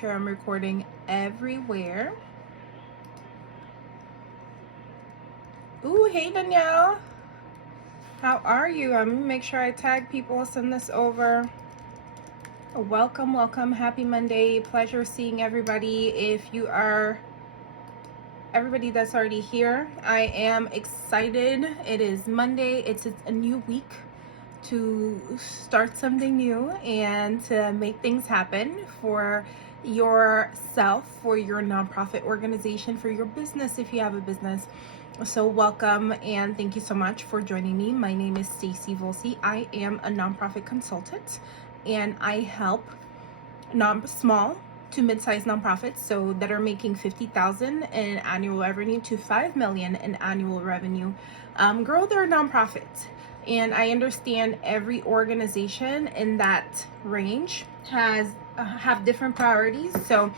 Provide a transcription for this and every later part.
Sure, I'm recording everywhere. Ooh, hey Danielle. How are you? I'm gonna make sure I tag people, send this over. Welcome, welcome. Happy Monday. Pleasure seeing everybody. If you are everybody that's already here, I am excited. It is Monday. It's a new week to start something new and to make things happen for yourself, for your nonprofit organization, for your business if you have a business. So welcome and thank you so much for joining me. My name is Stacy Volsi. I am a nonprofit consultant and I help small to mid-sized nonprofits so that are making 50,000 in annual revenue to 5 million in annual revenue grow their nonprofits. And I understand every organization in that range has have different priorities, so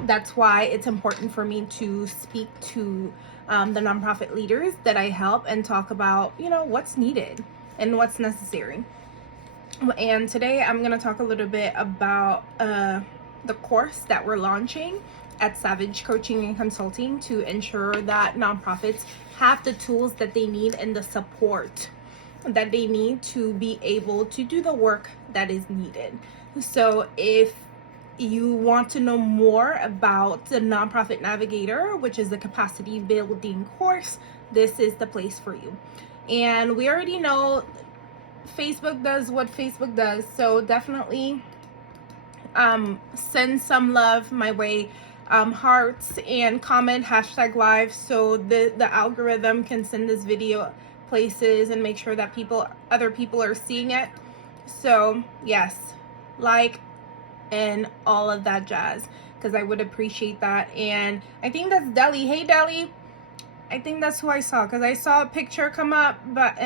that's why it's important for me to speak to the nonprofit leaders that I help and talk about what's needed and what's necessary. And today I'm going to talk a little bit about the course that we're launching at Savage Coaching and Consulting to ensure that nonprofits have the tools that they need and the support that they need to be able to do the work that is needed. So if you want to know more about the Nonprofit Navigator, which is the capacity building course, this is the place for you. And we already know Facebook does what Facebook does, so definitely send some love my way, hearts, and comment #live so the algorithm can send this video places and make sure that other people are seeing it. So yes, like and all of that jazz, because I would appreciate that. And I think that's Deli. Hey Deli, I think that's who I saw, because I saw a picture come up. But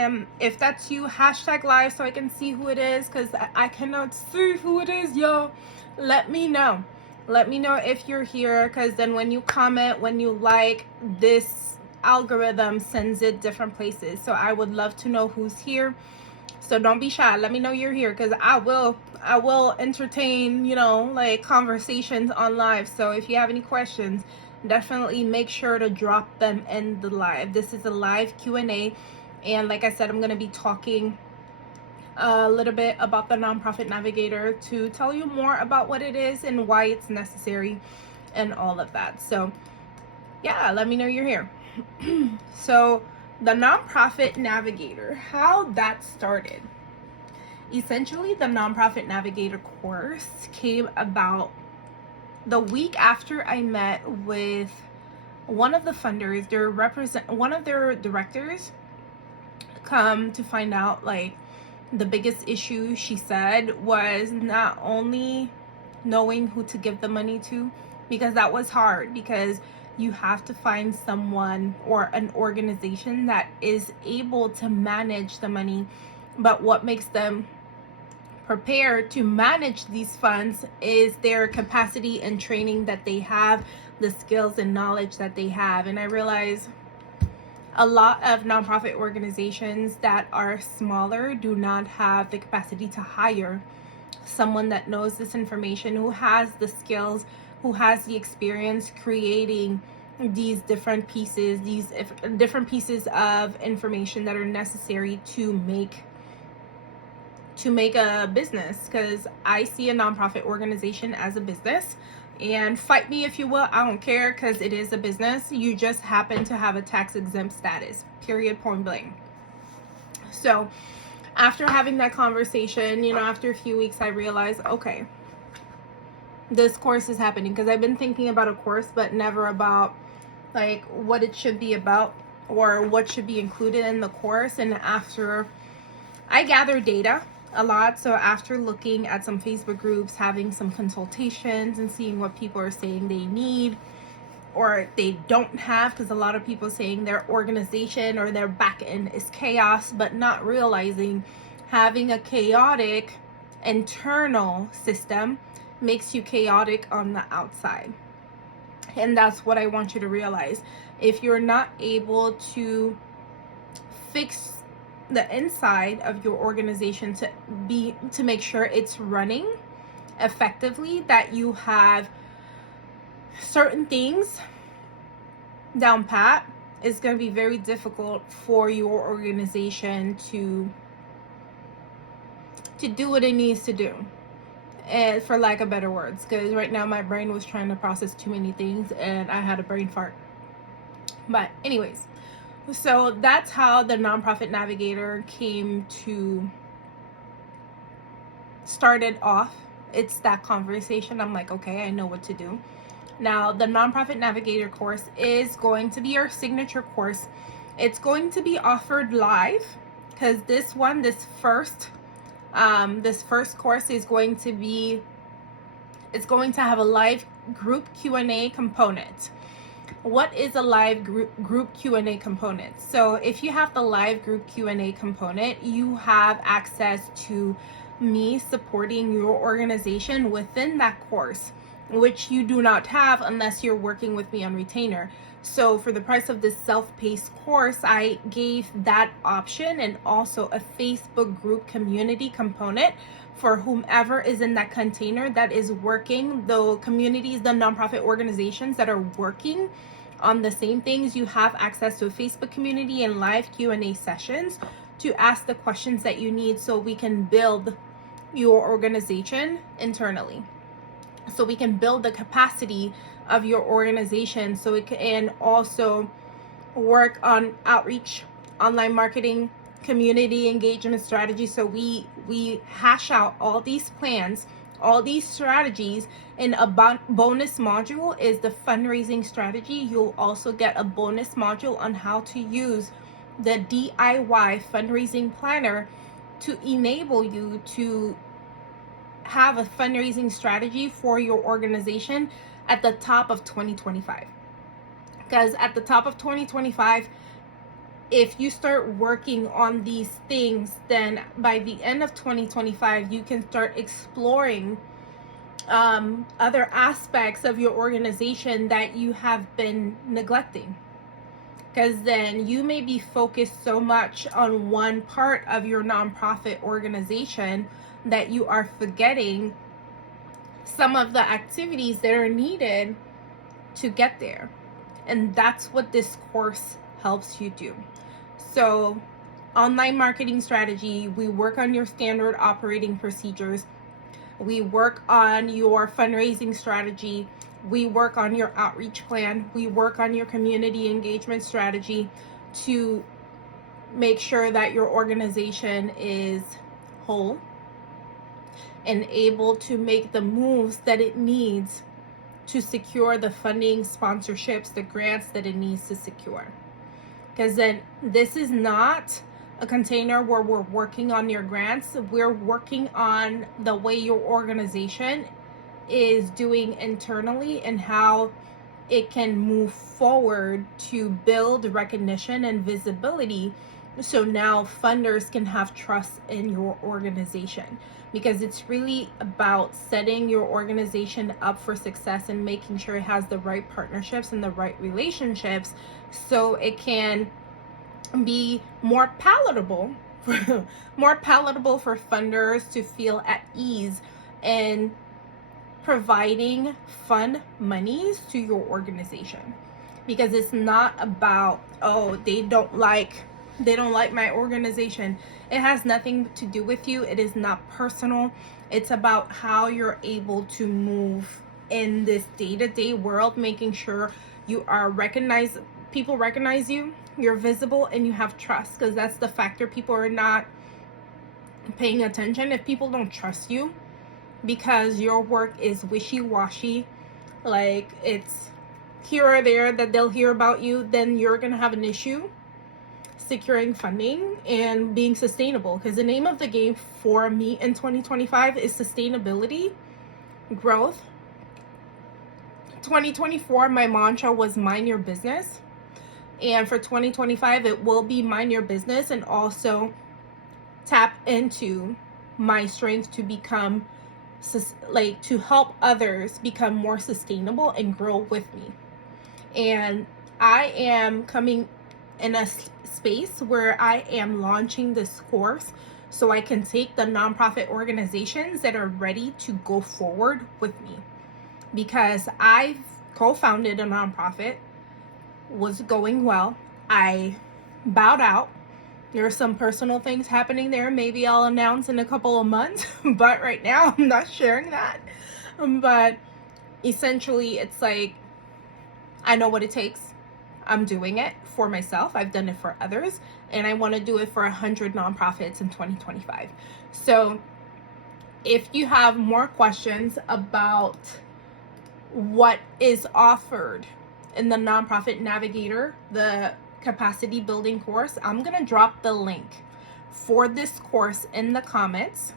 if that's you, #live so I can see who it is, because I cannot see who it is. Yo, let me know if you're here, because then when you comment, when you like, this algorithm sends it different places. So I would love to know who's here. So don't be shy, let me know you're here, because I will entertain like conversations on live. So if you have any questions, definitely make sure to drop them in the live. This is a live Q&A, and like I said, I'm going to be talking a little bit about the Nonprofit Navigator to tell you more about what it is and why it's necessary and all of that. So yeah, let me know you're here. So the Nonprofit Navigator, how that started. Essentially, the Nonprofit Navigator course came about the week after I met with one of the funders. One of their directors come to find out, like, the biggest issue, she said, was not only knowing who to give the money to, because that was hard, because you have to find someone or an organization that is able to manage the money. But what makes them prepared to manage these funds is their capacity and training that they have, the skills and knowledge that they have. And I realize a lot of nonprofit organizations that are smaller do not have the capacity to hire someone that knows this information, who has the skills, who has the experience creating these different pieces of information that are necessary to make a business. Because I see a nonprofit organization as a business, and fight me if you will, I don't care, because it is a business. You just happen to have a tax exempt status, period, point blank. So after having that conversation, after a few weeks, I realized, okay, this course is happening, because I've been thinking about a course but never about like what it should be about or what should be included in the course. And after I gather data a lot, so after looking at some Facebook groups, having some consultations, and seeing what people are saying they need or they don't have, because a lot of people saying their organization or their back end is chaos, but not realizing having a chaotic internal system makes you chaotic on the outside. And that's what I want you to realize. If you're not able to fix the inside of your organization to make sure it's running effectively, that you have certain things down pat, it's going to be very difficult for your organization to do what it needs to do, and for lack of better words, because right now my brain was trying to process too many things and I had a brain fart. But anyways, so that's how the Nonprofit Navigator came to started off. It's that conversation. I'm like, okay, I know what to do. Now, the Nonprofit Navigator course is going to be our signature course. It's going to be offered live, because this first course is going to be, it's going to have a live group Q&A component. What is a live group Q&A component? So if you have the live group Q&A component, you have access to me supporting your organization within that course, which you do not have unless you're working with me on retainer. So for the price of this self-paced course, I gave that option, and also a Facebook group community component for whomever is in that container that is working, the communities, the nonprofit organizations that are working on the same things. You have access to a Facebook community and live Q&A sessions to ask the questions that you need, so we can build your organization internally, so we can build the capacity of your organization, so it can also work on outreach, online marketing, community engagement strategy. So we hash out all these plans, all these strategies, and a bonus module is the fundraising strategy. You'll also get a bonus module on how to use the DIY fundraising planner to enable you to have a fundraising strategy for your organization at the top of 2025. Because at the top of 2025, if you start working on these things, then by the end of 2025, you can start exploring other aspects of your organization that you have been neglecting. Because then you may be focused so much on one part of your nonprofit organization that you are forgetting some of the activities that are needed to get there. And that's what this course helps you do. So, online marketing strategy, we work on your standard operating procedures. We work on your fundraising strategy. We work on your outreach plan. We work on your community engagement strategy to make sure that your organization is whole and able to make the moves that it needs to secure the funding, sponsorships, the grants that it needs to secure. Because then this is not a container where we're working on your grants. We're working on the way your organization is doing internally and how it can move forward to build recognition and visibility, so now funders can have trust in your organization. Because it's really about setting your organization up for success and making sure it has the right partnerships and the right relationships, so it can be more palatable for funders to feel at ease in providing fund monies to your organization. Because it's not about, oh, they don't like my organization. It has nothing to do with you. It is not personal. It's about how you're able to move in this day-to-day world, making sure you are recognized, people recognize you, you're visible, and you have trust. Because that's the factor people are not paying attention. If people don't trust you because your work is wishy-washy, like it's here or there that they'll hear about you, then you're gonna have an issue securing funding and being sustainable. Because the name of the game for me in 2025 is sustainability, growth. 2024, my mantra was mind your business, and for 2025 it will be mind your business, and also tap into my strength to become to help others become more sustainable and grow with me. And I am coming in a space where I am launching this course so I can take the nonprofit organizations that are ready to go forward with me. Because I've co-founded a nonprofit, was going well. I bowed out. There are some personal things happening there. Maybe I'll announce in a couple of months, but right now I'm not sharing that. But essentially, it's like, I know what it takes. I'm doing it for myself. I've done it for others, and I want to do it for 100 nonprofits in 2025. So if you have more questions about what is offered in the Nonprofit Navigator, the capacity building course, I'm going to drop the link for this course in the comments.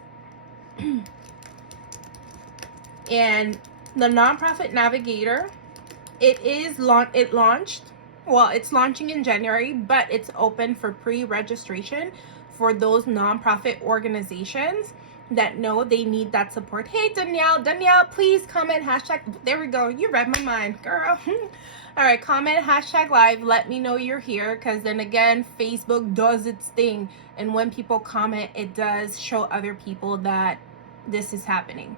And the Nonprofit Navigator, it's launching in January, but it's open for pre-registration for those nonprofit organizations that know they need that support. Hey, Danielle, please comment hashtag. There we go. You read my mind, girl. All right, comment hashtag live. Let me know you're here, because then again, Facebook does its thing. And when people comment, it does show other people that this is happening.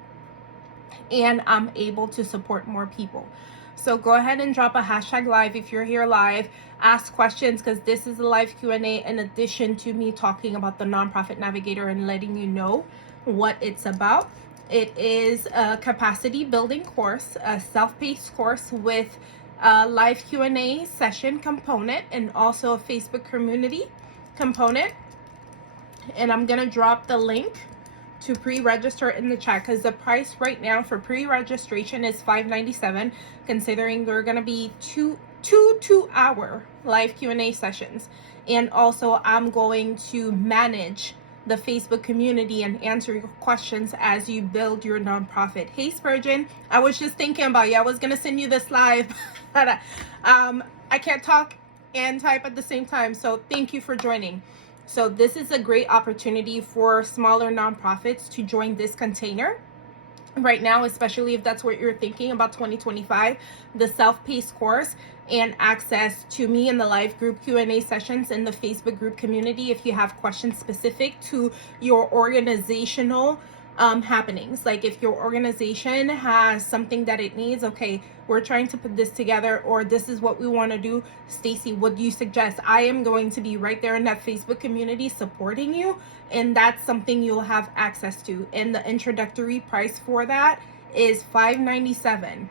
And I'm able to support more people. So go ahead and drop a hashtag live if you're here live. Ask questions, because this is a live Q&A in addition to me talking about the Nonprofit Navigator and letting you know what it's about. It is a capacity building course, a self-paced course with a live Q&A session component and also a Facebook community component. And I'm gonna drop the link to pre-register in the chat, because the price right now for pre-registration is $5.97, considering there are going to be two 2-hour live Q&A sessions. And also I'm going to manage the Facebook community and answer your questions as you build your nonprofit. Hey Spurgeon, I was just thinking about you. I was going to send you this live, but I can't talk and type at the same time, so thank you for joining. So this is a great opportunity for smaller nonprofits to join this container right now, especially if that's what you're thinking about 2025, the self-paced course and access to me in the live group Q&A sessions in the Facebook group community if you have questions specific to your organizational happenings. Like if your organization has something that it needs, okay, we're trying to put this together, or this is what we want to do. Stacy, what do you suggest? I am going to be right there in that Facebook community supporting you, and that's something you'll have access to. And the introductory price for that is $5.97,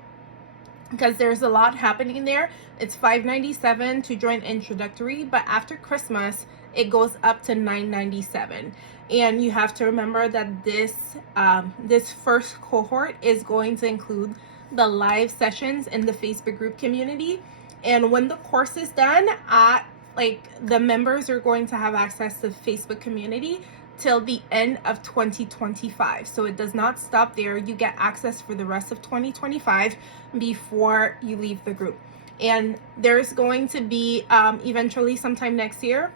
because there's a lot happening there. It's $5.97 to join introductory, but after Christmas it goes up to $9.97. And you have to remember that this first cohort is going to include the live sessions in the Facebook group community. And when the course is done, the members are going to have access to the Facebook community till the end of 2025. So it does not stop there. You get access for the rest of 2025 before you leave the group. And there's going to be eventually sometime next year,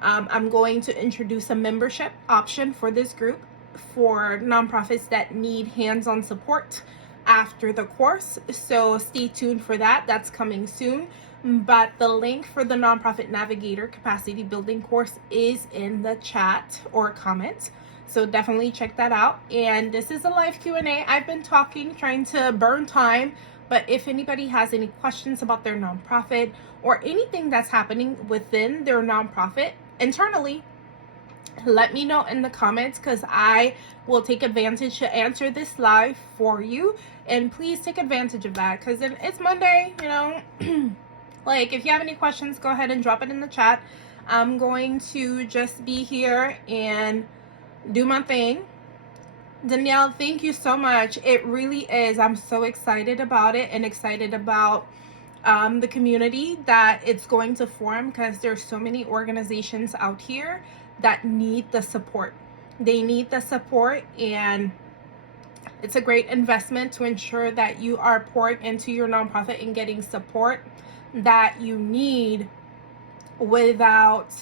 I'm going to introduce a membership option for this group for nonprofits that need hands-on support after the course. So stay tuned for that. That's coming soon. But the link for the Nonprofit Navigator capacity building course is in the chat or comments. So definitely check that out. And this is a live Q&A. I've been talking, trying to burn time. But if anybody has any questions about their nonprofit or anything that's happening within their nonprofit internally, let me know in the comments, because I will take advantage to answer this live for you. And please take advantage of that, because it's Monday, you know. Like, if you have any questions, go ahead and drop it in the chat. I'm going to just be here and do my thing. Danielle, thank you so much. It really is. I'm so excited about it and excited about the community that it's going to form, because there's so many organizations out here that need the support. They need the support, and it's a great investment to ensure that you are pouring into your nonprofit and getting support that you need without,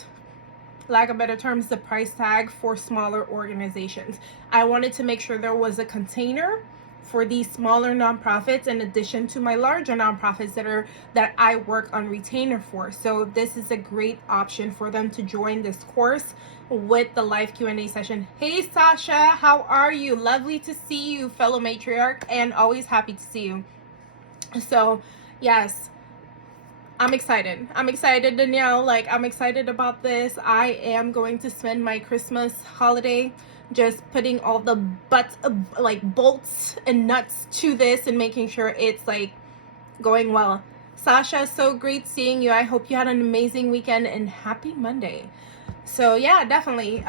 lack of better terms, the price tag for smaller organizations. I wanted to make sure there was a container for these smaller nonprofits in addition to my larger nonprofits that I work on retainer for. So this is a great option for them to join this course with the live Q&A session. Hey Sasha, how are you? Lovely to see you, fellow matriarch, and always happy to see you. So yes, I'm excited. I'm excited, Danielle. Like, I'm excited about this. I am going to spend my Christmas holiday just putting all the bolts and nuts to this and making sure it's like going well. Sasha, so great seeing you. I hope you had an amazing weekend and happy Monday. So yeah, definitely.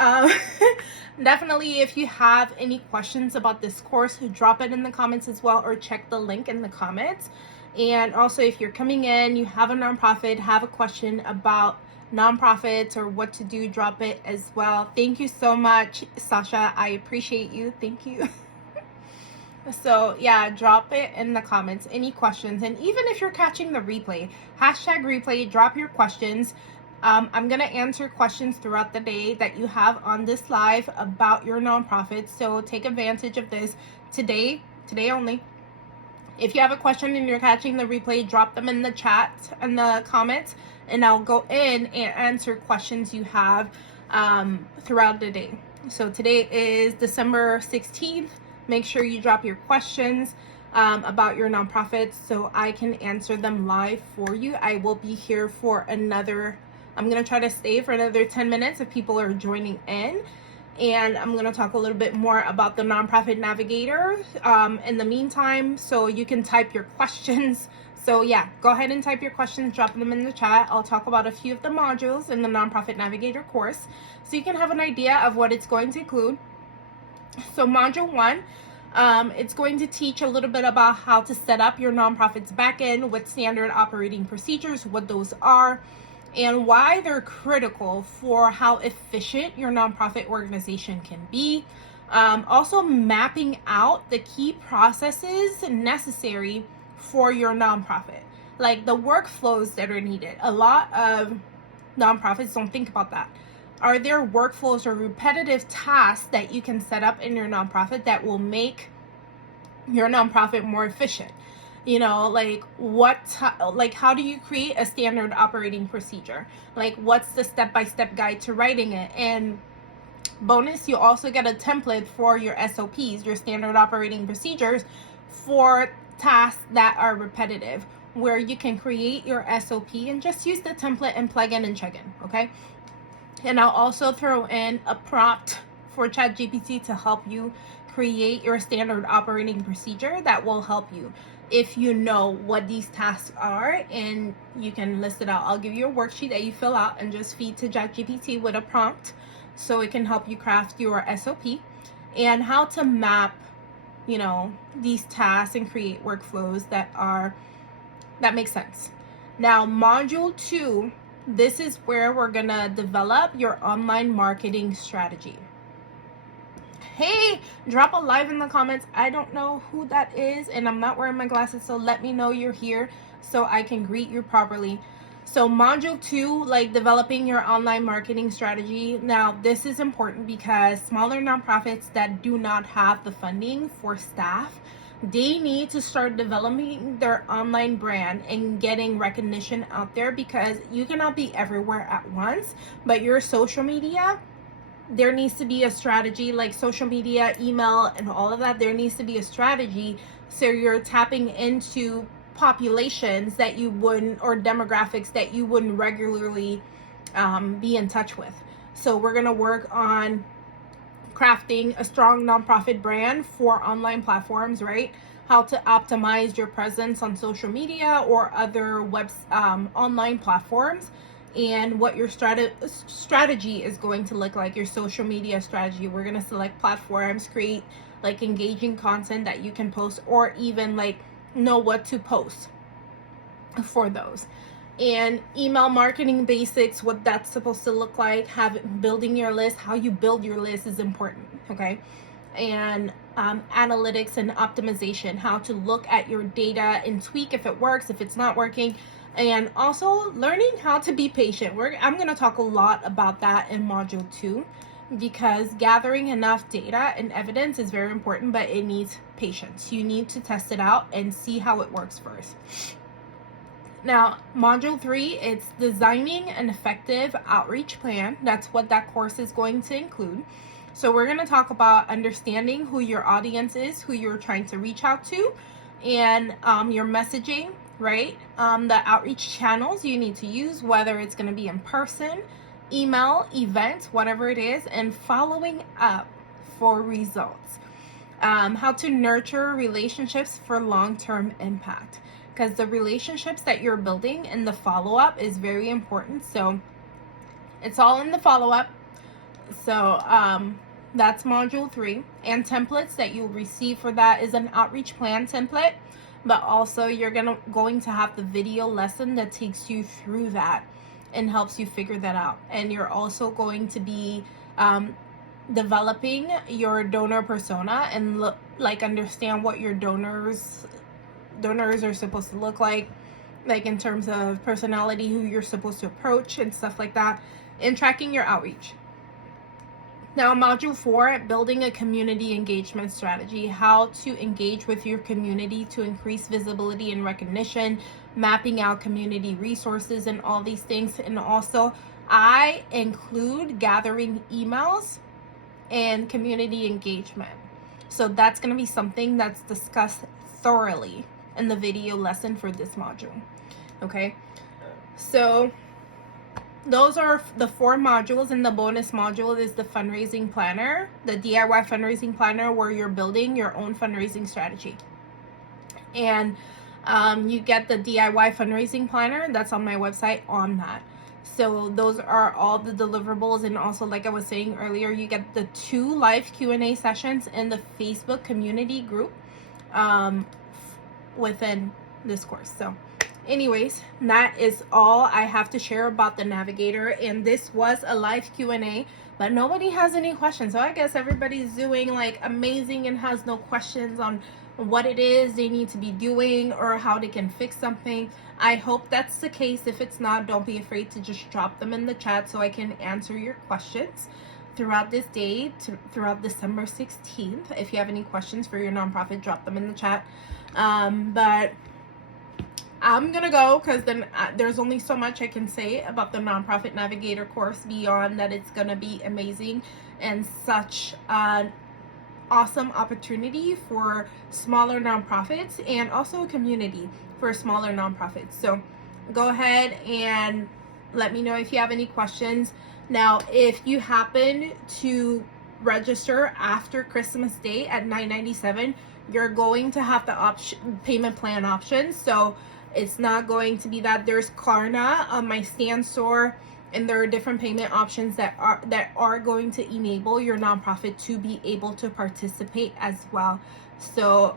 Definitely, if you have any questions about this course, drop it in the comments as well, or check the link in the comments. And also, if you're coming in, you have a nonprofit, have a question about nonprofits or what to do, drop it as well. Thank you so much, Sasha. I appreciate you. Thank you. So yeah, drop it in the comments, any questions. And even if you're catching the replay, #replay, drop your questions. I'm going to answer questions throughout the day that you have on this live about your nonprofit. So take advantage of this today only. If you have a question and you're catching the replay, drop them in the chat and the comments, and I'll go in and answer questions you have throughout the day. So today is December 16th. Make sure you drop your questions about your nonprofits so I can answer them live for you. I will be here for another, I'm going to try to stay for another 10 minutes if people are joining in. And I'm going to talk a little bit more about the nonprofit navigator in the meantime, so you can type your questions. So yeah, go ahead and type your questions, drop them in the chat. I'll talk about a few of the modules in the nonprofit navigator course so you can have an idea of what it's going to include. So module 1, it's going to teach a little bit about how to set up your nonprofit's backend with standard operating procedures, what those are, and why they're critical for how efficient your nonprofit organization can be. Also mapping out the key processes necessary for your nonprofit, like the workflows that are needed. A lot of nonprofits don't think about that. Are there workflows or repetitive tasks that you can set up in your nonprofit that will make your nonprofit more efficient? You know, like how do you create a standard operating procedure? Like, what's the step-by-step guide to writing it? And bonus, you also get a template for your SOPs, your standard operating procedures, for tasks that are repetitive, where you can create your SOP and just use the template and plug in and check in, okay? And I'll also throw in a prompt for ChatGPT to help you create your standard operating procedure that will help you if you know what these tasks are, and you can list it out. I'll give you a worksheet that you fill out and just feed to ChatGPT with a prompt so it can help you craft your SOP, and how to map, you know, these tasks and create workflows that make sense. Now, module 2, this is where we're gonna develop your online marketing strategy. Hey, drop a live in the comments. I don't know who that is, and I'm not wearing my glasses, so let me know you're here so I can greet you properly. So module 2, like developing your online marketing strategy. Now, this is important because smaller nonprofits that do not have the funding for staff, they need to start developing their online brand and getting recognition out there, because you cannot be everywhere at once. But your social media, there needs to be a strategy, like social media, email, and all of that. There needs to be a strategy so you're tapping into populations that you wouldn't, or demographics that you wouldn't regularly be in touch with. So we're going to work on crafting a strong nonprofit brand for online platforms, right? How to optimize your presence on social media or other online platforms, and what your strategy is going to look like, your social media strategy. We're going to select platforms, create like engaging content that you can post, or even like know what to post for those. And email marketing basics, what that's supposed to look like, building your list, how you build your list is important, okay? And analytics and optimization, how to look at your data and tweak if it works, if it's not working. And also learning how to be patient. I'm going to talk a lot about that in module 2, because gathering enough data and evidence is very important, but it needs patience. You need to test it out and see how it works first. Now, module 3, it's designing an effective outreach plan. That's what that course is going to include. So we're going to talk about understanding who your audience is, who you're trying to reach out to, and your messaging, right? The outreach channels you need to use, whether it's going to be in person, email, events, whatever it is, and following up for results. How to nurture relationships for long-term impact, because the relationships that you're building in the follow-up is very important. So it's all in the follow-up. So that's module 3. And templates that you'll receive for that is an outreach plan template, but also you're going to have the video lesson that takes you through that and helps you figure that out. And you're also going to be developing your donor persona and understand what your donors are supposed to look like in terms of personality, who you're supposed to approach and stuff like that, and tracking your outreach. Now, module 4, building a community engagement strategy, how to engage with your community to increase visibility and recognition, mapping out community resources and all these things. And also I include gathering emails and community engagement. So that's going to be something that's discussed thoroughly in the video lesson for this module. Okay, so those are the 4 modules, and the bonus module is the fundraising planner, the DIY fundraising planner, where you're building your own fundraising strategy. And you get the DIY fundraising planner that's on my website on that. So those are all the deliverables. And also, like I was saying earlier, you get the 2 live Q&A sessions in the Facebook community group within this course. So anyways, that is all I have to share about the Navigator. And this was a live Q&A, but nobody has any questions. So I guess everybody's doing like amazing and has no questions on what it is they need to be doing or how they can fix something. I hope that's the case. If it's not, don't be afraid to just drop them in the chat so I can answer your questions throughout this day, throughout December 16th. If you have any questions for your nonprofit, drop them in the chat. But I'm gonna go, because then there's only so much I can say about the Nonprofit Navigator course beyond that it's gonna be amazing and such an awesome opportunity for smaller nonprofits and also a community for smaller nonprofits. So go ahead and let me know if you have any questions. Now, if you happen to register after Christmas Day at $9.97, you're going to have the payment plan options. So it's not going to be that. There's Klarna on my Stan store, and there are different payment options that are going to enable your nonprofit to be able to participate as well. So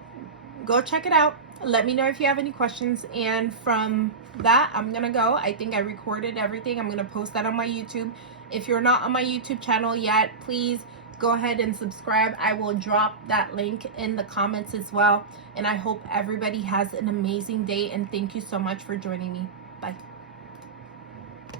go check it out. Let me know if you have any questions. And from that, I'm gonna go. I think I recorded everything. I'm gonna post that on my YouTube. If you're not on my YouTube channel yet, please go ahead and subscribe. I will drop that link in the comments as well. And I hope everybody has an amazing day, and thank you so much for joining me. Bye.